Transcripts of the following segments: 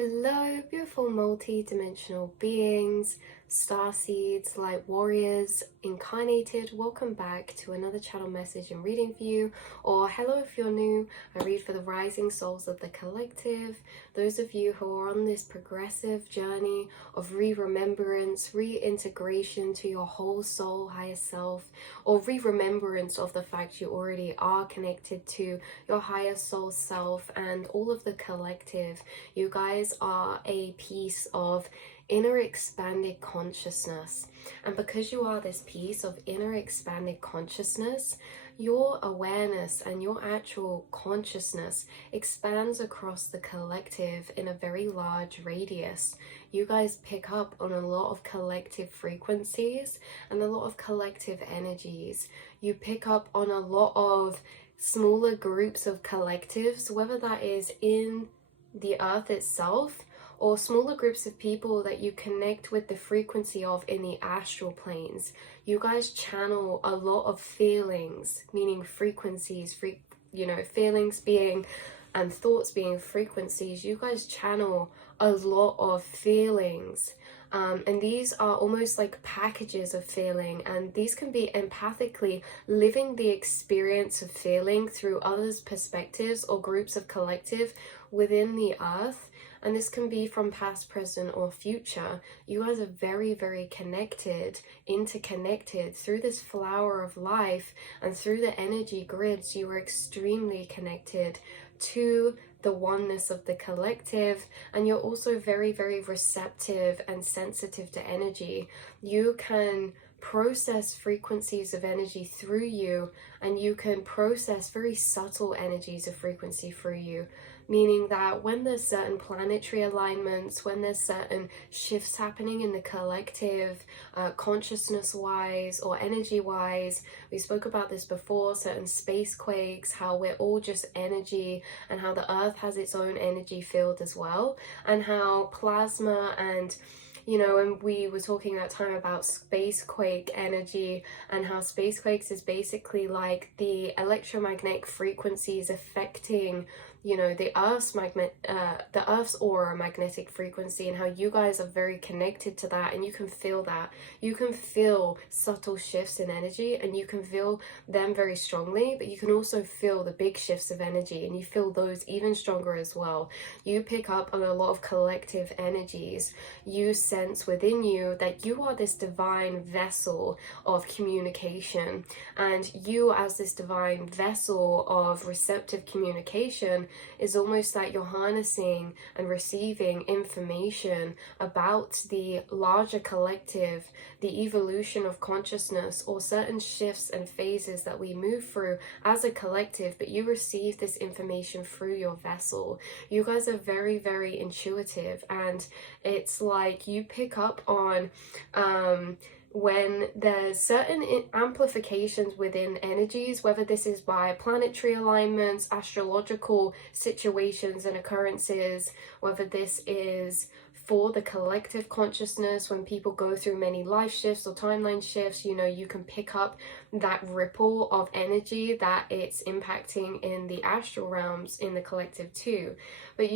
Hello, beautiful multi-dimensional beings, star seeds, light warriors, incarnated. Welcome back to another channel message and reading for you. Or hello if you're new. I read for the rising souls of the collective. Those of you who are on this progressive journey of re-remembrance, reintegration to your whole soul, higher self, or re-remembrance of the fact you already are connected to your higher soul self and all of the collective. You guys are a piece of inner expanded consciousness, and because you are this piece of inner expanded consciousness, your awareness and your actual consciousness expands across the collective in a very large radius. You guys pick up on a lot of collective frequencies and a lot of collective energies. You pick up on a lot of smaller groups of collectives, whether that is in the earth itself or smaller groups of people that you connect with the frequency of in the astral planes. You guys channel a lot of feelings, meaning frequencies, feelings being and thoughts being frequencies. You guys channel a lot of feelings. And these are almost like packages of feeling, and these can be empathically living the experience of feeling through others' perspectives or groups of collective within the earth. And this can be from past, present, or future. You guys are very, very connected, interconnected through this flower of life, and through the energy grids. You are extremely connected to the oneness of the collective, and you're also very, very receptive and sensitive to energy. You can process frequencies of energy through you, and you can process very subtle energies of frequency through you, meaning that when there's certain planetary alignments, when there's certain shifts happening in the collective, consciousness wise or energy wise, we spoke about this before, certain space quakes, how we're all just energy, and how the earth has its own energy field as well, and how plasma and and we were talking that time about space quake energy, and how space quakes is basically like the electromagnetic frequencies affecting the Earth's aura magnetic frequency, and how you guys are very connected to that, and you can feel that. You can feel subtle shifts in energy, and you can feel them very strongly, but you can also feel the big shifts of energy, and you feel those even stronger as well. You pick up on a lot of collective energies. You sense within you that you are this divine vessel of communication, and you as this divine vessel of receptive communication is almost like you're harnessing and receiving information about the larger collective, the evolution of consciousness, or certain shifts and phases that we move through as a collective, but you receive this information through your vessel. You guys are very, very intuitive, and it's like you pick up on when there's certain amplifications within energies, whether this is by planetary alignments, astrological situations and occurrences, whether this is for the collective consciousness, when people go through many life shifts or timeline shifts, you can pick up that ripple of energy that it's impacting in the astral realms in the collective too. But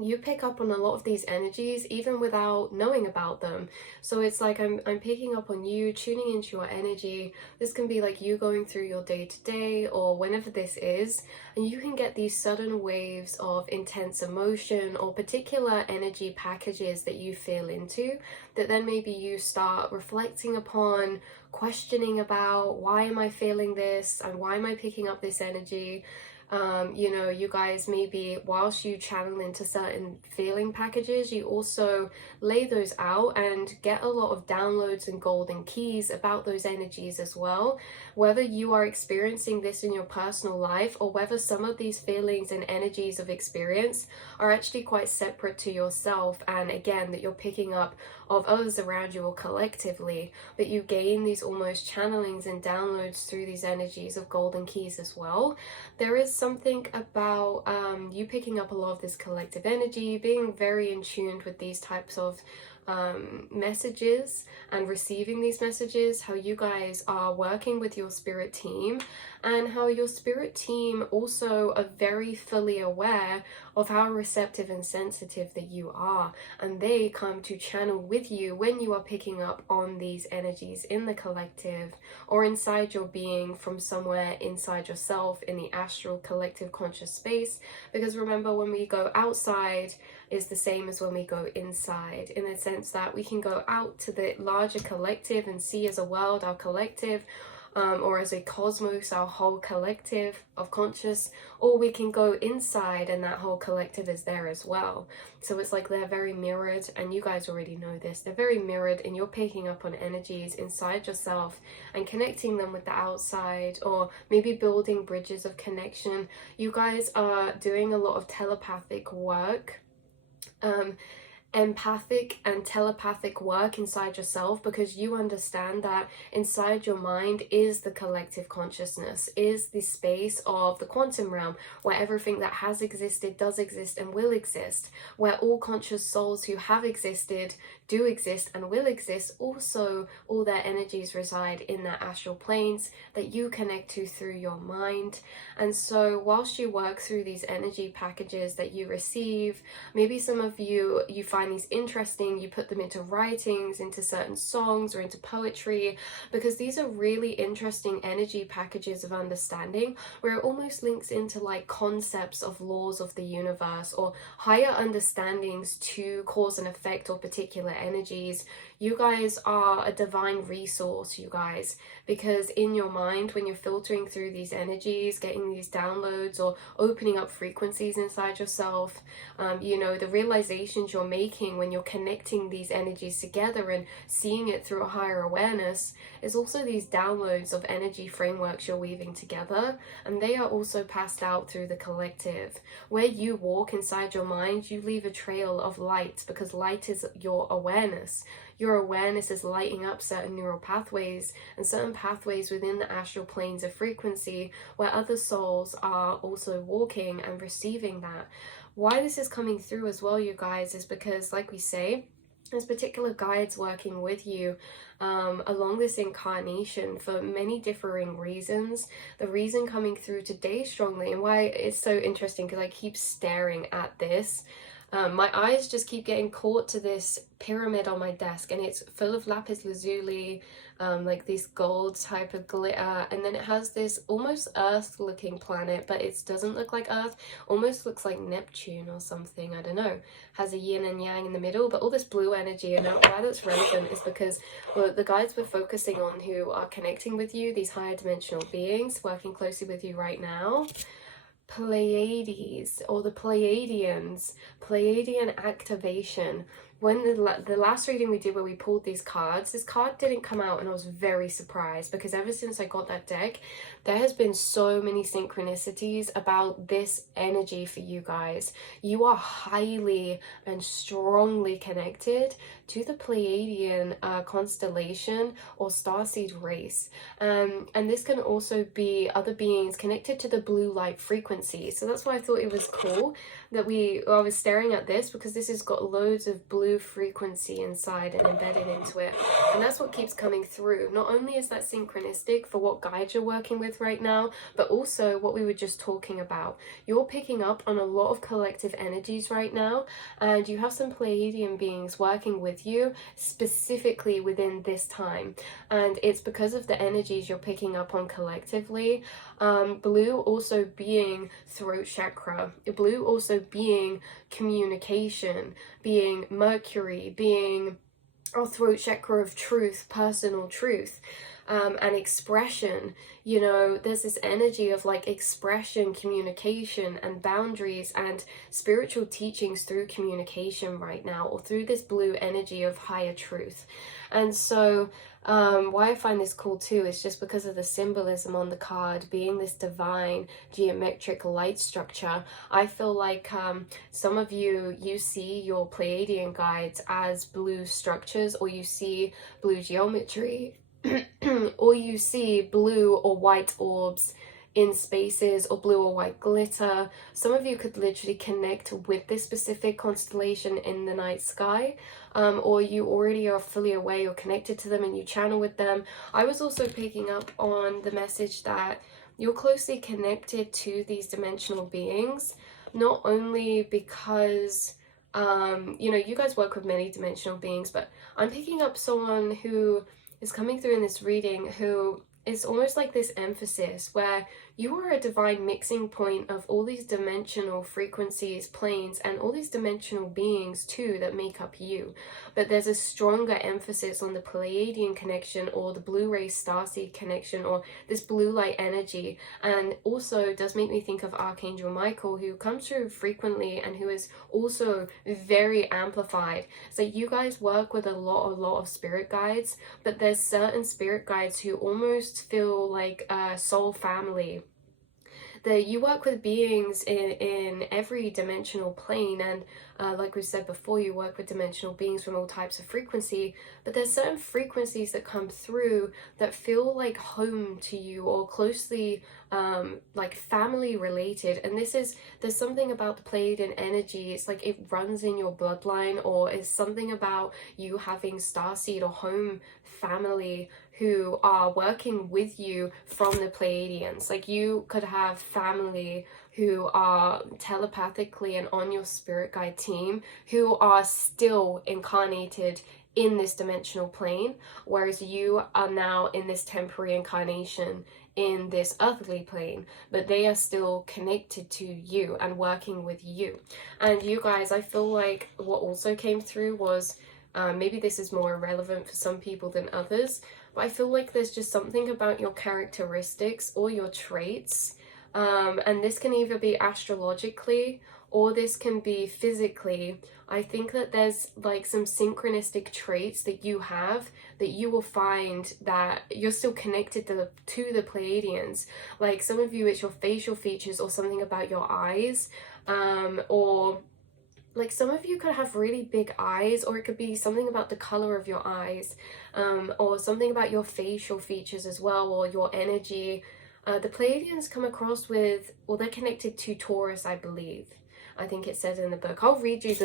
you pick up on a lot of these energies even without knowing about them. So it's like I'm picking up on you, tuning into your energy. This can be like you going through your day-to-day or whenever this is, and you can get these sudden waves of intense emotion or particular energy packages that you feel into, that then maybe you start reflecting upon, questioning about, why am I feeling this and why am I picking up this energy? You guys maybe, whilst you channel into certain feeling packages, you also lay those out and get a lot of downloads and golden keys about those energies as well. Whether you are experiencing this in your personal life, or whether some of these feelings and energies of experience are actually quite separate to yourself, and again, that you're picking up of others around you or collectively, but you gain these almost channelings and downloads through these energies of golden keys as well. There is something about you picking up a lot of this collective energy, being very in tune with these types of messages and receiving these messages, how you guys are working with your spirit team, and how your spirit team also are very fully aware of how receptive and sensitive that you are, and they come to channel with you when you are picking up on these energies in the collective or inside your being from somewhere inside yourself in the astral collective conscious space. Because remember, when we go outside is the same as when we go inside, in the sense that we can go out to the larger collective and see as a world our collective, or as a cosmos our whole collective of conscious, or we can go inside and that whole collective is there as well. So it's like they're very mirrored, and you guys already know this, they're very mirrored, and you're picking up on energies inside yourself and connecting them with the outside, or maybe building bridges of connection. You guys are doing a lot of telepathic work, empathic and telepathic work inside yourself, because you understand that inside your mind is the collective consciousness, is the space of the quantum realm, where everything that has existed, does exist, and will exist, where all conscious souls who have existed, do exist, and will exist. Also, all their energies reside in the astral planes that you connect to through your mind. And so whilst you work through these energy packages that you receive, maybe some of you find these interesting, you put them into writings, into certain songs, or into poetry, because these are really interesting energy packages of understanding, where it almost links into like concepts of laws of the universe, or higher understandings to cause and effect, or particular energies. You guys are a divine resource, you guys, because in your mind, when you're filtering through these energies, getting these downloads, or opening up frequencies inside yourself, you know, the realizations you're making when you're connecting these energies together and seeing it through a higher awareness is also these downloads of energy frameworks you're weaving together, and they are also passed out through the collective. Where you walk inside your mind, you leave a trail of light, because light is your awareness. Your awareness is lighting up certain neural pathways and certain pathways within the astral planes of frequency, where other souls are also walking and receiving that. Why this is coming through as well, you guys, is because, like we say, there's particular guides working with you along this incarnation for many differing reasons. The reason coming through today strongly, and why it's so interesting, because I keep staring at this, my eyes just keep getting caught to this pyramid on my desk, and it's full of lapis lazuli, like this gold type of glitter, and then it has this almost earth looking planet, but it doesn't look like earth, almost looks like Neptune or something, I don't know, has a yin and yang in the middle, but all this blue energy. And why that's relevant is because, well, the guides we're focusing on who are connecting with you, these higher dimensional beings working closely with you right now, Pleiades, or the Pleiadians, Pleiadian activation. When the last reading we did, where we pulled these cards, this card didn't come out, and I was very surprised, because ever since I got that deck, there has been so many synchronicities about this energy for you guys. You are highly and strongly connected to the Pleiadian constellation or starseed race, and this can also be other beings connected to the blue light frequency. So that's why I thought it was cool that I was staring at this, because this has got loads of blue frequency inside and embedded into it, and that's what keeps coming through. Not only is that synchronistic for what guide you're working with right now, but also what we were just talking about. You're picking up on a lot of collective energies right now, and you have some Pleiadian beings working with you specifically within this time, and it's because of the energies you're picking up on collectively. Blue also being throat chakra, blue also being communication, being Mercury, being our throat chakra of truth, personal truth, and expression. You know, there's this energy of like expression, communication, and boundaries, and spiritual teachings through communication right now, or through this blue energy of higher truth. And so why I find this cool too is just because of the symbolism on the card being this divine geometric light structure. I feel like some of you see your Pleiadian guides as blue structures, or you see blue geometry or you see blue or white orbs in spaces, or blue or white glitter. Some of you could literally connect with this specific constellation in the night sky, or you already are fully aware or connected to them and you channel with them. I was also picking up on the message that you're closely connected to these dimensional beings, not only because you know, you guys work with many dimensional beings, but I'm picking up someone who is coming through in this reading who is almost like this emphasis where you are a divine mixing point of all these dimensional frequencies, planes, and all these dimensional beings too that make up you. But there's a stronger emphasis on the Pleiadian connection, or the blue ray starseed connection, or this blue light energy. And also does make me think of Archangel Michael, who comes through frequently and who is also very amplified. So you guys work with a lot of spirit guides, but there's certain spirit guides who almost feel like a soul family. That you work with beings in every dimensional plane, and like we said before, you work with dimensional beings from all types of frequency, but there's certain frequencies that come through that feel like home to you, or closely like family related. And there's something about the Pleiadian energy, it's like it runs in your bloodline, or it's something about you having starseed or home family who are working with you from the Pleiadians. Like you could have family who are telepathically and on your spirit guide team who are still incarnated in this dimensional plane, whereas you are now in this temporary incarnation in this earthly plane, but they are still connected to you and working with you. And you guys, I feel like what also came through was maybe this is more relevant for some people than others, but I feel like there's just something about your characteristics or your traits, and this can either be astrologically or this can be physically. I think that there's like some synchronistic traits that you have that you will find that you're still connected to the Pleiadians. Like some of you, it's your facial features or something about your eyes, or like some of you could have really big eyes, or it could be something about the color of your eyes, or something about your facial features as well, or your energy. The Pleiadians come across with, well, they're connected to Taurus, I believe. I think it says in the book. I'll read you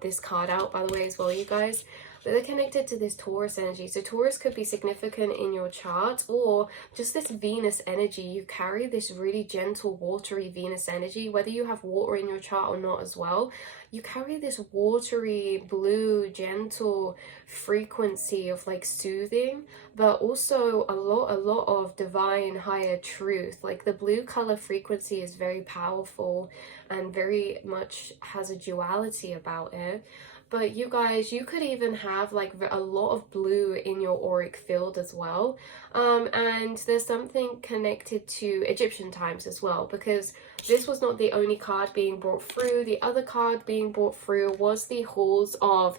this card out, by the way, as well, you guys. But they're connected to this Taurus energy. So Taurus could be significant in your chart, or just this Venus energy. You carry this really gentle, watery Venus energy, whether you have water in your chart or not as well. You carry this watery, blue, gentle frequency of like soothing, but also a lot of divine higher truth. Like the blue color frequency is very powerful and very much has a duality about it. But you guys, you could even have like a lot of blue in your auric field as well. And there's something connected to Egyptian times as well, because this was not the only card being brought through. The other card being brought through was the Halls of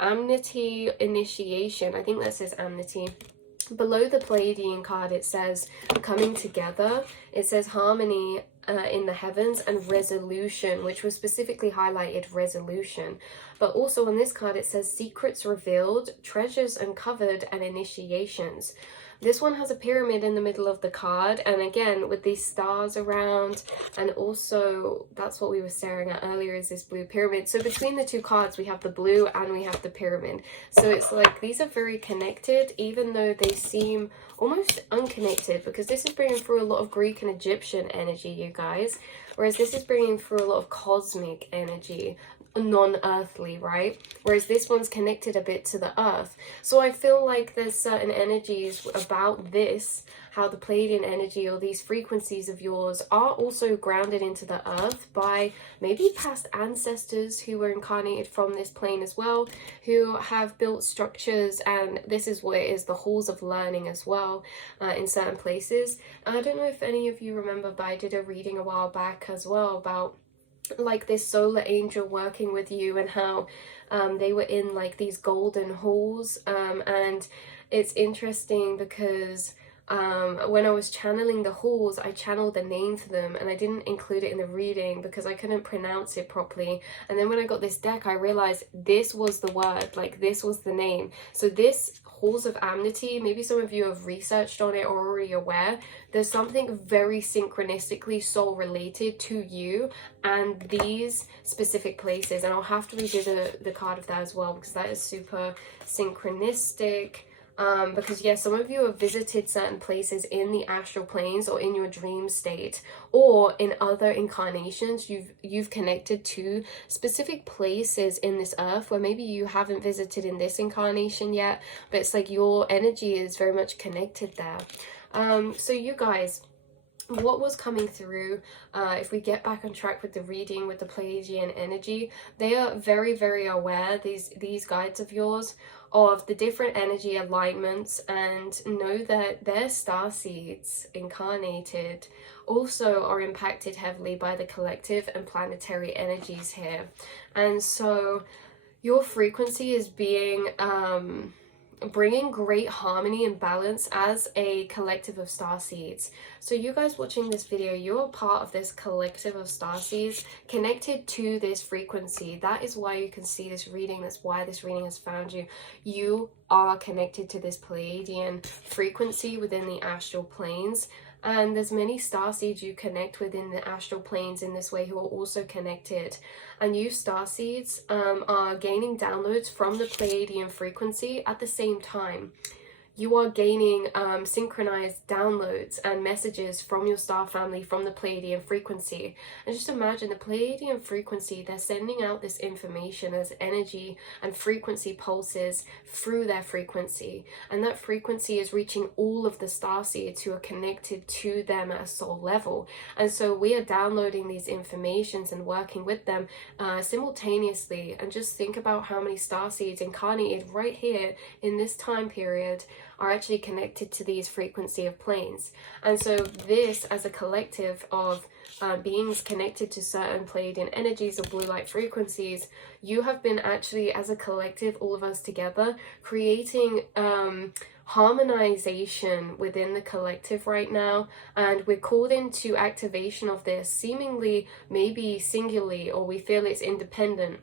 Amenti initiation. I think that says Amenti. Below the Pleiadian card, it says coming together. It says harmony in the heavens and resolution, which was specifically highlighted resolution. But also on this card, it says secrets revealed, treasures uncovered, and initiations. This one has a pyramid in the middle of the card, and again with these stars around, and also that's what we were staring at earlier, is this blue pyramid. So between the two cards we have the blue and we have the pyramid. So it's like these are very connected, even though they seem almost unconnected, because this is bringing through a lot of Greek and Egyptian energy, you guys, whereas this is bringing through a lot of cosmic energy, non-earthly, right? Whereas this one's connected a bit to the earth. So I feel like there's certain energies about this, how the Pleiadian energy or these frequencies of yours are also grounded into the earth by maybe past ancestors who were incarnated from this plane as well, who have built structures, and this is what it is, the halls of learning as well, in certain places. I don't know if any of you remember, but I did a reading a while back as well about like this solar angel working with you, and how they were in like these golden halls, and it's interesting because when I was channeling the halls, I channeled the name for them, and I didn't include it in the reading because I couldn't pronounce it properly. And then when I got this deck, I realized this was the word, like this was the name. So this halls of Amenti, maybe some of you have researched on it or already aware, there's something very synchronistically soul related to you and these specific places. And I'll have to redo the card of that as well, because that is super synchronistic. Because yes, some of you have visited certain places in the astral planes or in your dream state, or in other incarnations you've connected to specific places in this earth where maybe you haven't visited in this incarnation yet, but it's like your energy is very much connected there. So you guys, what was coming through, if we get back on track with the reading with the Pleiadian energy, they are very, very aware, these guides of yours, of the different energy alignments, and know that their star seeds incarnated also are impacted heavily by the collective and planetary energies here. And so your frequency is being bringing great harmony and balance as a collective of star seeds. So you guys watching this video, you're part of this collective of star seeds connected to this frequency. That is why you can see this reading. That's why this reading has found you. You are connected to this Pleiadian frequency within the astral planes. And there's many star seeds you connect with in the astral planes in this way who are also connected. And you star seeds are gaining downloads from the Pleiadian frequency at the same time. You are gaining synchronized downloads and messages from your star family from the Pleiadian frequency. And just imagine the Pleiadian frequency, they're sending out this information as energy and frequency pulses through their frequency. And that frequency is reaching all of the star seeds who are connected to them at a soul level. And so we are downloading these informations and working with them simultaneously. And just think about how many star seeds incarnated right here in this time period are actually connected to these frequency of planes. And so this, as a collective of beings connected to certain Pleiadian energies or blue light frequencies, you have been actually, as a collective, all of us together, creating harmonization within the collective right now. And we're called into activation of this, seemingly maybe singularly, or we feel it's independent.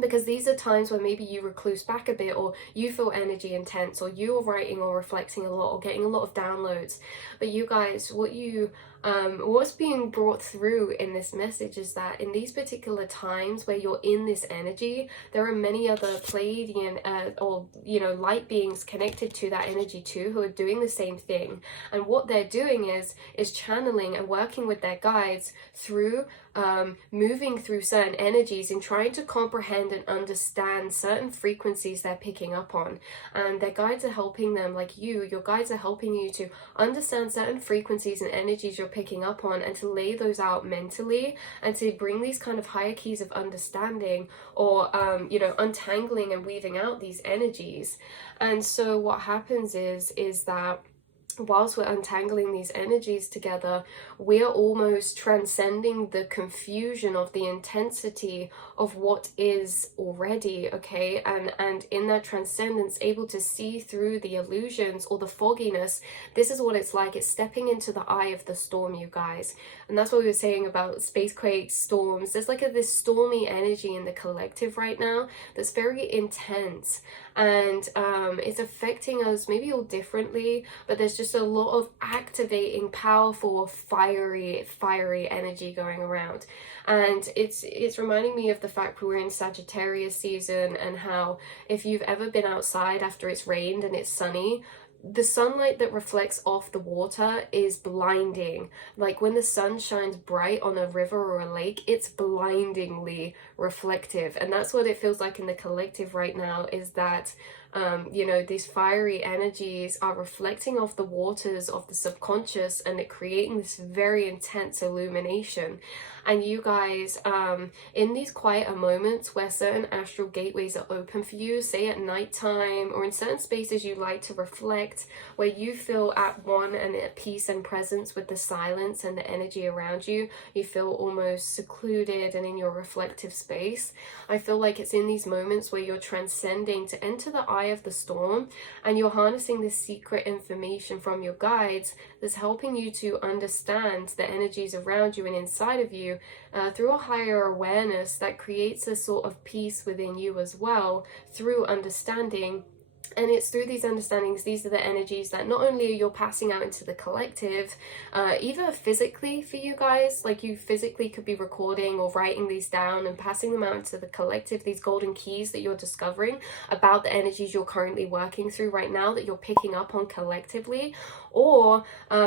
Because these are times where maybe you recluse back a bit, or you feel energy intense, or you are writing or reflecting a lot, or getting a lot of downloads. But you guys, what's being brought through in this message is that in these particular times where you're in this energy, there are many other Pleiadian or light beings connected to that energy too, who are doing the same thing. And what they're doing is channeling and working with their guides through moving through certain energies and trying to comprehend and understand certain frequencies they're picking up on. And their guides are helping them, like your guides are helping you to understand certain frequencies and energies you're picking up on, and to lay those out mentally, and to bring these kind of higher keys of understanding, or untangling and weaving out these energies. And so what happens is that whilst we're untangling these energies together, we're almost transcending the confusion of the intensity of what is already, okay? And in that transcendence, able to see through the illusions or the fogginess. This is what it's like. It's stepping into the eye of the storm, you guys. And that's what we were saying about spacequakes, storms. There's like this stormy energy in the collective right now that's very intense. And it's affecting us maybe all differently, but there's just a lot of activating, powerful, fiery energy going around. And it's reminding me of the fact we're in Sagittarius season, and how if you've ever been outside after it's rained and it's sunny, the sunlight that reflects off the water is blinding. Like when the sun shines bright on a river or a lake, it's blindingly reflective. And that's what it feels like in the collective right now, is that these fiery energies are reflecting off the waters of the subconscious, and it creating this very intense illumination. And you guys, in these quieter moments where certain astral gateways are open for you, say at nighttime, or in certain spaces you like to reflect, where you feel at one and at peace and presence with the silence and the energy around you, you feel almost secluded and in your reflective space. I feel like it's in these moments where you're transcending to enter the eye of the storm, and you're harnessing this secret information from your guides that's helping you to understand the energies around you and inside of you, through a higher awareness that creates a sort of peace within you as well, through understanding And it's through these understandings, these are the energies that not only you're passing out into the collective, either physically for you guys, like you physically could be recording or writing these down and passing them out into the collective, these golden keys that you're discovering about the energies you're currently working through right now that you're picking up on collectively, or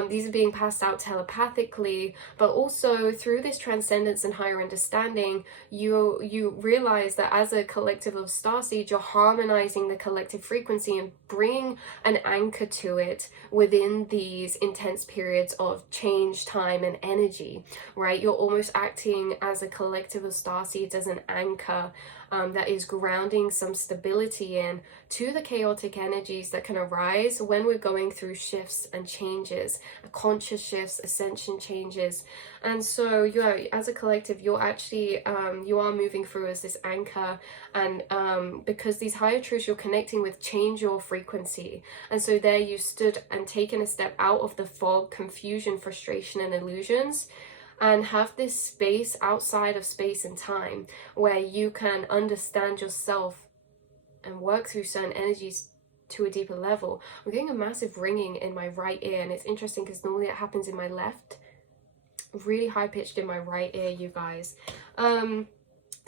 these are being passed out telepathically, but also through this transcendence and higher understanding, you realize that as a collective of starseeds, you're harmonizing the collective frequency and bringing an anchor to it within these intense periods of change, time, and energy, right? You're almost acting as a collective of starseeds as an anchor that is grounding some stability in to the chaotic energies that can arise when we're going through shifts and changes, conscious shifts, ascension changes. And so as a collective, you're actually you are moving through as this anchor, and because these higher truths you're connecting with change your frequency. And so there you stood and taken a step out of the fog, confusion, frustration, and illusions, and have this space outside of space and time where you can understand yourself and work through certain energies to a deeper level. I'm getting a massive ringing in my right ear, and it's interesting because normally it happens in my left. Really high pitched in my right ear, you guys.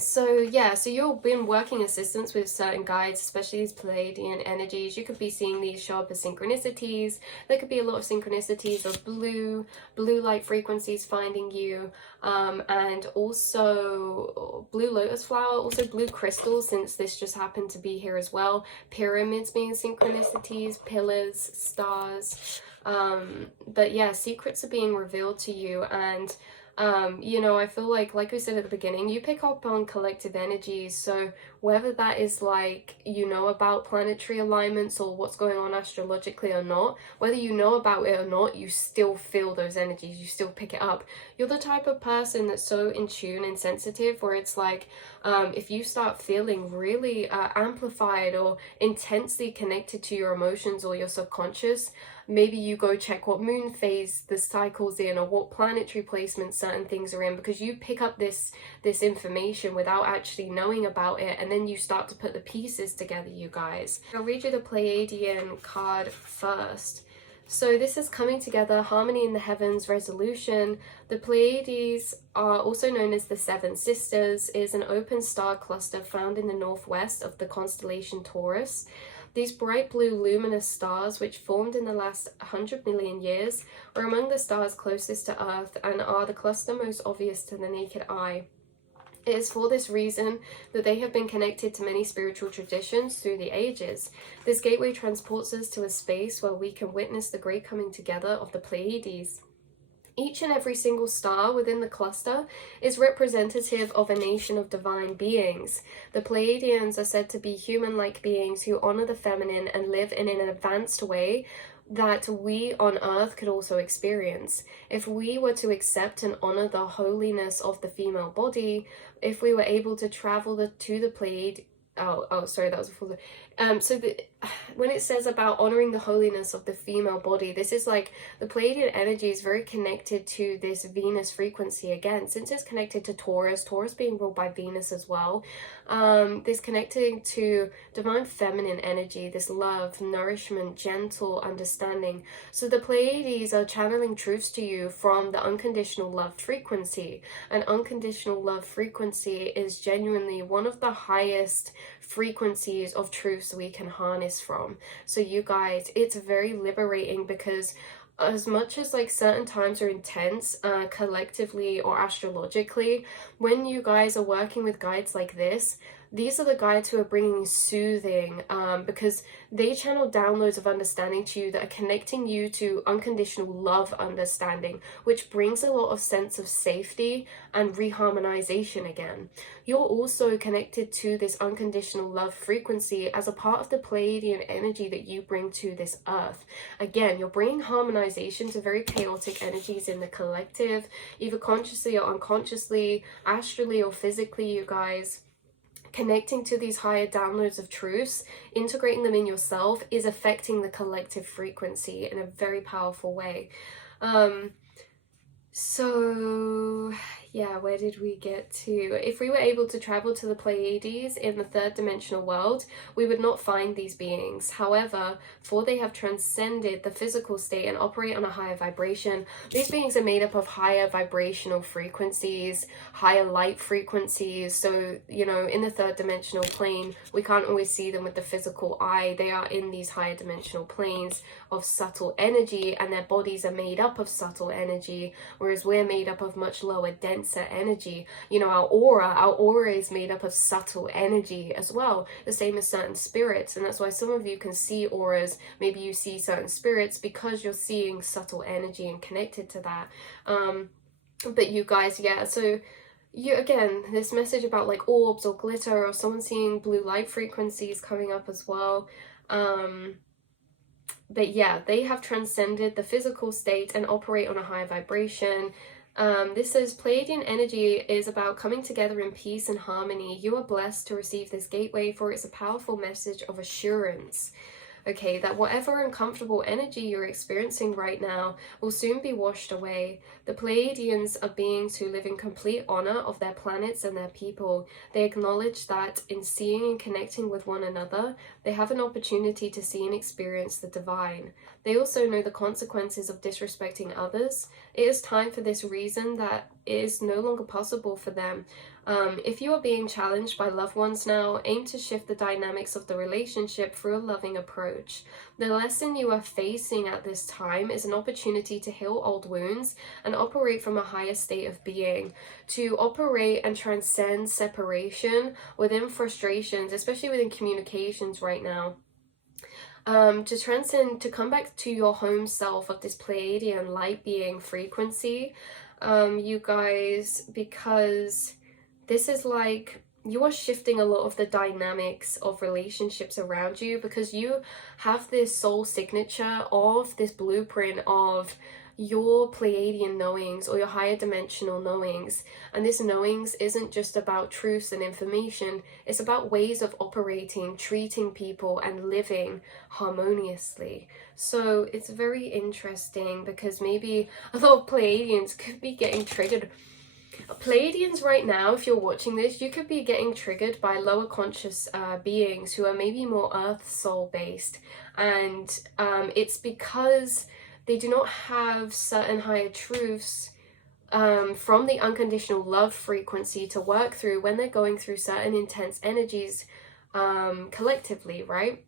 So you've been working assistance with certain guides, especially these Pleiadian energies. You could be seeing these show up as synchronicities. There could be a lot of synchronicities of blue light frequencies finding you, and also blue lotus flower, also blue crystals, since this just happened to be here as well. Pyramids being synchronicities, pillars, stars. But yeah, secrets are being revealed to you, and I feel like we said at the beginning, you pick up on collective energies. So whether that is about planetary alignments or what's going on astrologically or not, whether you know about it or not, you still feel those energies, you still pick it up. You're the type of person that's so in tune and sensitive where it's like, if you start feeling really amplified or intensely connected to your emotions or your subconscious, maybe you go check what moon phase the cycle's in or what planetary placement certain things are in, because you pick up this information without actually knowing about it, and then you start to put the pieces together, you guys. I'll read you the Pleiadian card first. So this is coming together, harmony in the heavens, resolution. The Pleiades are also known as the Seven Sisters, is an open star cluster found in the northwest of the constellation Taurus. These bright blue luminous stars, which formed in the last 100 million years, are among the stars closest to Earth and are the cluster most obvious to the naked eye. It is for this reason that they have been connected to many spiritual traditions through the ages. This gateway transports us to a space where we can witness the great coming together of the Pleiades. Each and every single star within the cluster is representative of a nation of divine beings. The Pleiadians are said to be human-like beings who honor the feminine and live in an advanced way that we on Earth could also experience. If we were to accept and honor the holiness of the female body, if we were able to travel to the Pleiad, sorry, that was a full. When it says about honoring the holiness of the female body, this is like the Pleiadian energy is very connected to this Venus frequency again, since it's connected to Taurus being ruled by Venus as well. This connecting to divine feminine energy, this love, nourishment, gentle understanding. So the Pleiades are channeling truths to you from the unconditional love frequency. And unconditional love frequency is genuinely one of the highest frequencies of truths we can harness from. So you guys, it's very liberating, because as much as certain times are intense collectively or astrologically, when you guys are working with guides like this, these are the guides who are bringing soothing, because they channel downloads of understanding to you that are connecting you to unconditional love understanding, which brings a lot of sense of safety and reharmonization again. You're also connected to this unconditional love frequency as a part of the Pleiadian energy that you bring to this earth. Again, you're bringing harmonization to very chaotic energies in the collective, either consciously or unconsciously, astrally or physically, you guys. Connecting to these higher downloads of truths, integrating them in yourself, is affecting the collective frequency in a very powerful way. So Yeah, where did we get to? If we were able to travel to the Pleiades in the third dimensional world, we would not find these beings. However, for they have transcended the physical state and operate on a higher vibration, these beings are made up of higher vibrational frequencies, higher light frequencies. So, you know, in the third dimensional plane, we can't always see them with the physical eye. They are in these higher dimensional planes of subtle energy, and their bodies are made up of subtle energy, whereas we're made up of much lower, denser energy. You know, our aura is made up of subtle energy as well, the same as certain spirits. And that's why some of you can see auras, maybe you see certain spirits, because you're seeing subtle energy and connected to that. But you guys, yeah, so you, again, this message about like orbs or glitter, or someone seeing blue light frequencies coming up as well. But yeah, they have transcended the physical state and operate on a higher vibration. This says Pleiadian energy is about coming together in peace and harmony. You are blessed to receive this gateway, for it's a powerful message of assurance. Okay, that whatever uncomfortable energy you're experiencing right now will soon be washed away. The Pleiadians are beings who live in complete honor of their planets and their people. They acknowledge that in seeing and connecting with one another, they have an opportunity to see and experience the divine. They also know the consequences of disrespecting others. It is time for this reason that it is no longer possible for them. If you are being challenged by loved ones now, aim to shift the dynamics of the relationship through a loving approach. The lesson you are facing at this time is an opportunity to heal old wounds and operate from a higher state of being, to operate and transcend separation within frustrations, especially within communications right now. To transcend, to come back to your home self of this Pleiadian light being frequency, you guys, because this is like you are shifting a lot of the dynamics of relationships around you, because you have this soul signature of this blueprint of your Pleiadian knowings or your higher dimensional knowings. And this knowings isn't just about truths and information, it's about ways of operating, treating people, and living harmoniously. So it's very interesting, because maybe a lot of Pleiadians could be getting triggered. Pleiadians right now, if you're watching this, you could be getting triggered by lower conscious beings who are maybe more earth soul based, and it's because they do not have certain higher truths from the unconditional love frequency to work through when they're going through certain intense energies collectively, right?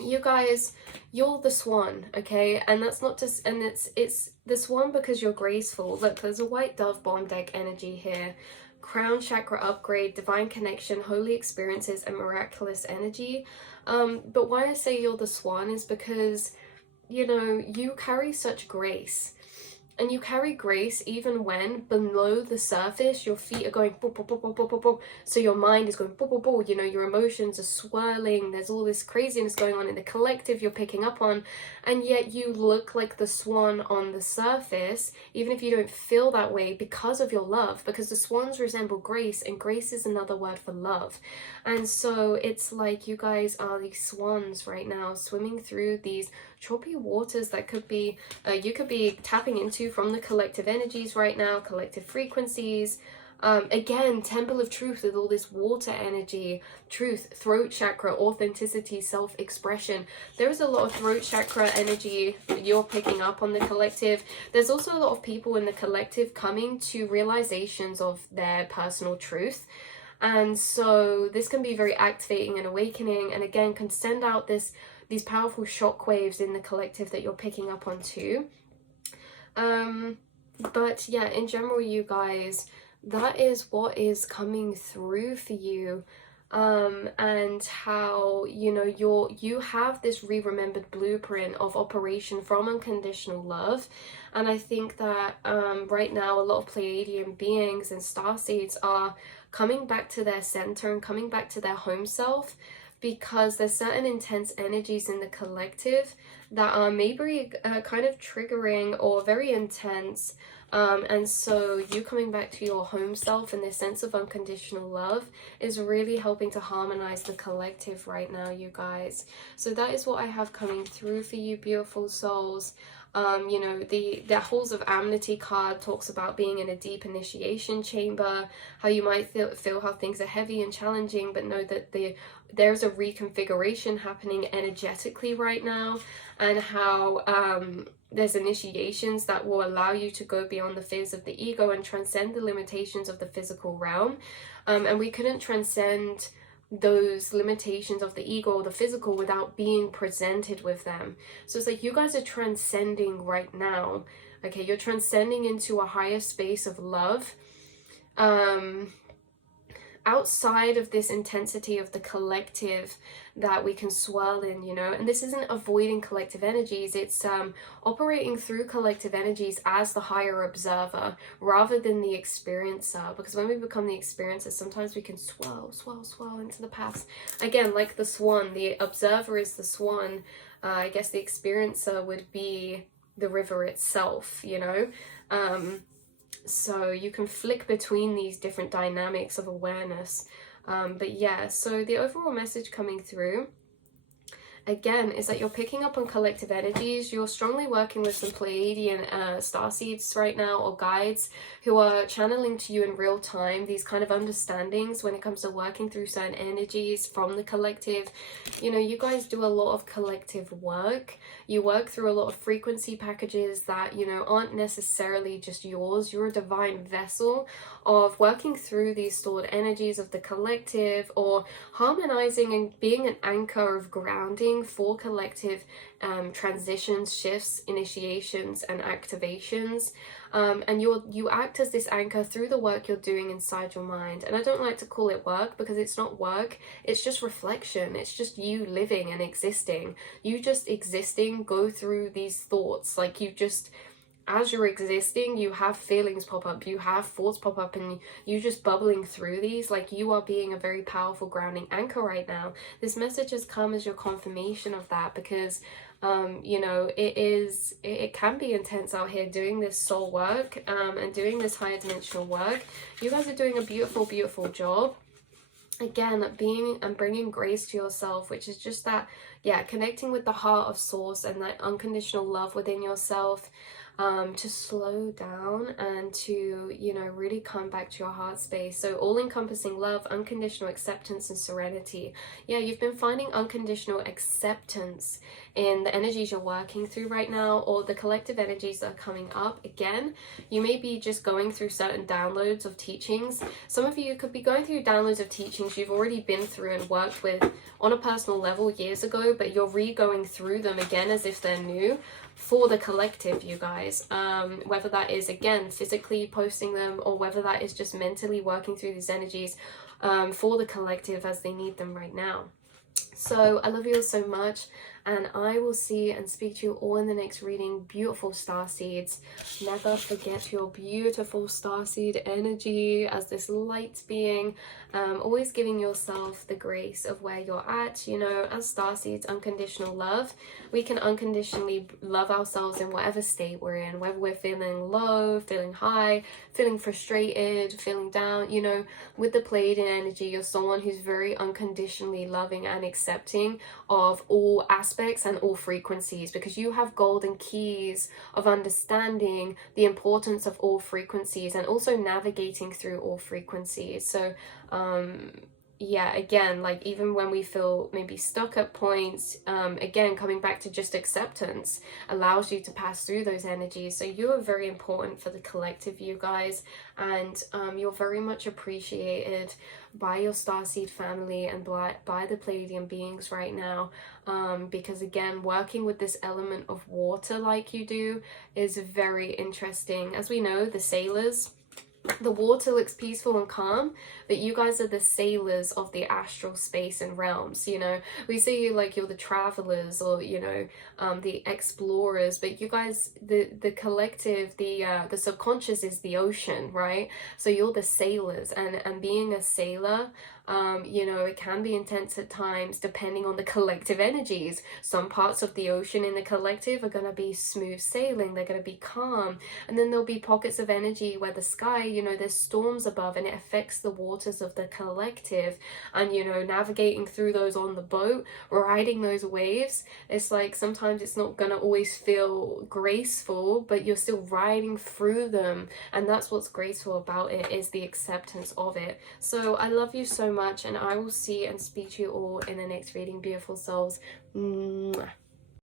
You guys, you're the swan, okay? And that's not just, and it's the swan because you're graceful. Look, there's a white dove bomb deck energy here. Crown chakra upgrade, divine connection, holy experiences, and miraculous energy. But why I say you're the swan is because, you know, you carry such grace. And you carry grace even when below the surface your feet are going boop, boop, boop, boop, boop, boop, boop. So your mind is going boop, boop, boop. You know, your emotions are swirling. There's all this craziness going on in the collective you're picking up on. And yet you look like the swan on the surface, even if you don't feel that way, because of your love. Because the swans resemble grace, and grace is another word for love. And so it's like you guys are these swans right now swimming through these choppy waters that could be, you could be tapping into from the collective energies right now, collective frequencies. Again, temple of truth with all this water energy, truth, throat chakra, authenticity, self-expression. There is a lot of throat chakra energy that you're picking up on the collective. There's also a lot of people in the collective coming to realizations of their personal truth. And so this can be very activating and awakening, and again can send out these powerful shock waves in the collective that you're picking up on too. But yeah, in general, you guys, that is what is coming through for you. And how, you know, you have this remembered blueprint of operation from unconditional love. And I think that right now a lot of Pleiadian beings and starseeds are coming back to their center and coming back to their home self, because there's certain intense energies in the collective that are maybe kind of triggering or very intense. And so you coming back to your home self and this sense of unconditional love is really helping to harmonize the collective right now, you guys. So that is what I have coming through for you, beautiful souls. You know, the Halls of Amenti card talks about being in a deep initiation chamber, how you might feel how things are heavy and challenging, but know that there's a reconfiguration happening energetically right now, and how there's initiations that will allow you to go beyond the fears of the ego and transcend the limitations of the physical realm. And we couldn't transcend those limitations of the ego or the physical without being presented with them. So it's like you guys are transcending right now. Okay, you're transcending into a higher space of love. Outside of this intensity of the collective that we can swirl in, you know, and this isn't avoiding collective energies, it's operating through collective energies as the higher observer rather than the experiencer, because when we become the experiencer, sometimes we can swirl into the past. Again, like the swan, the observer is the swan. I guess the experiencer would be the river itself, you know. So you can flick between these different dynamics of awareness. But yeah, so the overall message coming through, again, is that you're picking up on collective energies. You're strongly working with some Pleiadian starseeds right now, or guides, who are channeling to you in real time these kind of understandings when it comes to working through certain energies from the collective. You know, you guys do a lot of collective work. You work through a lot of frequency packages that, you know, aren't necessarily just yours. You're a divine vessel of working through these stored energies of the collective, or harmonizing and being an anchor of grounding for collective transitions, shifts, initiations, and activations. And you act as this anchor through the work you're doing inside your mind. And I don't like to call it work, because it's not work, it's just reflection. It's just you living and existing. You just existing, go through these thoughts. Like, you just, as you're existing, you have feelings pop up, you have thoughts pop up, and you just bubbling through these. Like, you are being a very powerful grounding anchor right now. This message has come as your confirmation of that, because you know, it can be intense out here doing this soul work and doing this higher dimensional work. You guys are doing a beautiful job. Again, being and bringing grace to yourself, which is just that, yeah, connecting with the heart of source and that unconditional love within yourself, to slow down and to, you know, really come back to your heart space. So all-encompassing love, unconditional acceptance, and serenity. Yeah, you've been finding unconditional acceptance in the energies you're working through right now, or the collective energies that are coming up. Again, you may be just going through certain downloads of teachings. Some of you could be going through downloads of teachings you've already been through and worked with on a personal level years ago, but you're re-going through them again as if they're new for the collective, you guys. Whether that is, again, physically posting them, or whether that is just mentally working through these energies for the collective as they need them right now. So I love you all so much, and I will see and speak to you all in the next reading. Beautiful starseeds, never forget your beautiful starseed energy as this light being. Always giving yourself the grace of where you're at. You know, as starseeds, unconditional love. We can unconditionally love ourselves in whatever state we're in, whether we're feeling low, feeling high, feeling frustrated, feeling down. You know, with the Pleiadian energy, you're someone who's very unconditionally loving and accepting of all aspects and all frequencies, because you have golden keys of understanding the importance of all frequencies and also navigating through all frequencies. So yeah, again, like, even when we feel maybe stuck at points, again, coming back to just acceptance allows you to pass through those energies. So you are very important for the collective, you guys, and you're very much appreciated by your starseed family and by the Pleiadian beings right now, because again, working with this element of water like you do is very interesting. As we know, the sailors, the water looks peaceful and calm, but you guys are the sailors of the astral space and realms. You know, we see you like you're the travelers, or, you know, the explorers, but you guys, the collective, the subconscious is the ocean, right? So you're the sailors, and being a sailor, You know, it can be intense at times depending on the collective energies. Some parts of the ocean in the collective are going to be smooth sailing, they're going to be calm, and then there'll be pockets of energy where the sky, you know, there's storms above and it affects the waters of the collective. And, you know, navigating through those on the boat, riding those waves, it's like sometimes it's not going to always feel graceful, but you're still riding through them, and that's what's graceful about it, is the acceptance of it. So I love you so much, and I will see and speak to you all in the next reading, beautiful souls. Mwah.